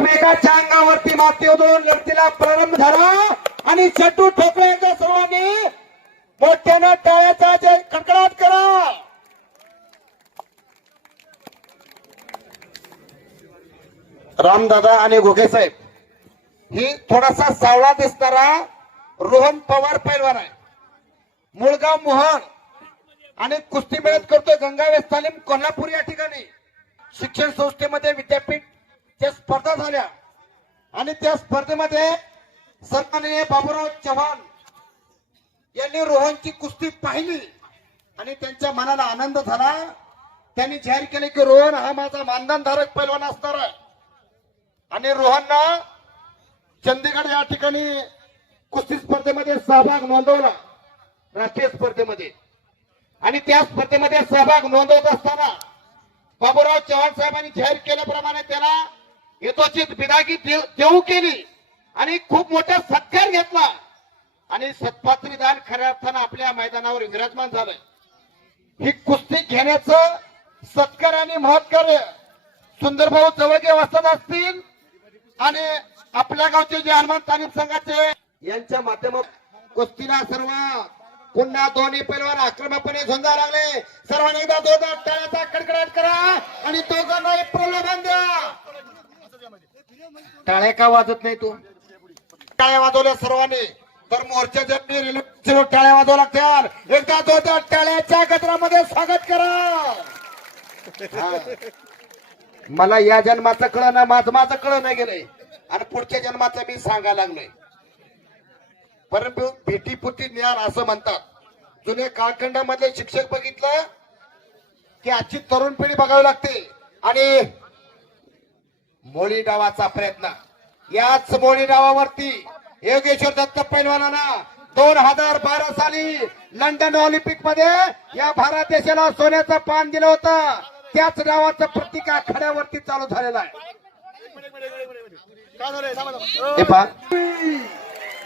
मेघाच्या अंगावरती माती उधळून लढतीला प्रारंभ झाला आणि चटू ठोकळ्यांच्या सर्वांनी मोठ्यानं टाळ्याचा जय कडकडाट करा. रामदादा आणि घोगे साहेब ही थोडासा सावळा दिसणारा रोहन पवार पैलवान आहे. मुळगाव मोहन आणि कुस्ती मेळत करतोय गंगावेस तालीम कोल्हापूर या ठिकाणी. शिक्षण संस्थेमध्ये विद्यापीठच्या स्पर्धा झाल्या आणि त्या स्पर्धेमध्ये सन्माननीय बाबूराव चव्हाण यांनी रोहनची कुस्ती पाहिली आणि त्यांच्या मनाला आनंद झाला. त्यांनी जाहीर केले की रोहन हा माझा मानधनधारक पैलवान असणार आहे आणि रोहननं चंदीगड या ठिकाणी कुस्ती स्पर्धेमध्ये सहभाग नोंदवला राष्ट्रीय स्पर्धेमध्ये. आणि त्या स्पर्धेमध्ये सहभाग नोंदवत असताना बाबूराव चव्हाण साहेबांनी जाहीर केल्याप्रमाणे त्याला यथोचित बिदागी देऊ केली आणि खूप मोठा सत्कार घेतला आणि सत्पात्री दान खऱ्या अर्थानं आपल्या मैदानावर विराजमान झालंय. ही कुस्ती घेण्याचं सत्कार आणि महत्कार्य सुंदरभाऊ जवळगे वाचत असतील आणि आपल्या गावचे जे हनुमान तालीम संघाचे यांच्या माध्यमातून कुस्तीला सर्व पुन्हा दोन्ही पैलवान आक्रमकपणे झोंजा लागले. सर्वांनी एकदा जोरदार टाळ्याचा कडकडाट करा आणि दोघांना प्रलोभन द्या. टाळ्या का वाजत नाही तू? टाळ्या वाजवल्या सर्वांनी तर मोर्चाच्या रेल्वे टाळ्या वाजवा लागतात. एकदा जोरदार टाळ्याच्या गजरामध्ये स्वागत करा. मला या जन्माचं कळणं माझं कळणं गेलंय आणि पुढच्या जन्माचं मी सांगायला लागलोय. परंतु भेटीपुटी ज्ञान असं म्हणतात. जुन्या कालखंडामधले शिक्षक बघितलं की आजची तरुण पिढी बघावी लागते आणि मोळी डावाचा प्रयत्न. याच मोळी डावावरती योगेश्वर दत्त पैलवानांना 2012 साली लंडन ऑलिम्पिक मध्ये या भारत देशाला सोन्याचं पान दिलं होतं. त्याच डावाचं प्रतीक आखाड्यावरती चालू झालेलं आहे.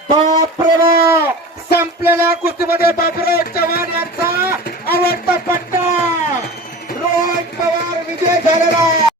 बापरे बाप, संपलेल्या कुस्तीमध्ये बाबूराव चव्हाण यांचा आवडता पट्टा रोहन पवार विजय झालेला.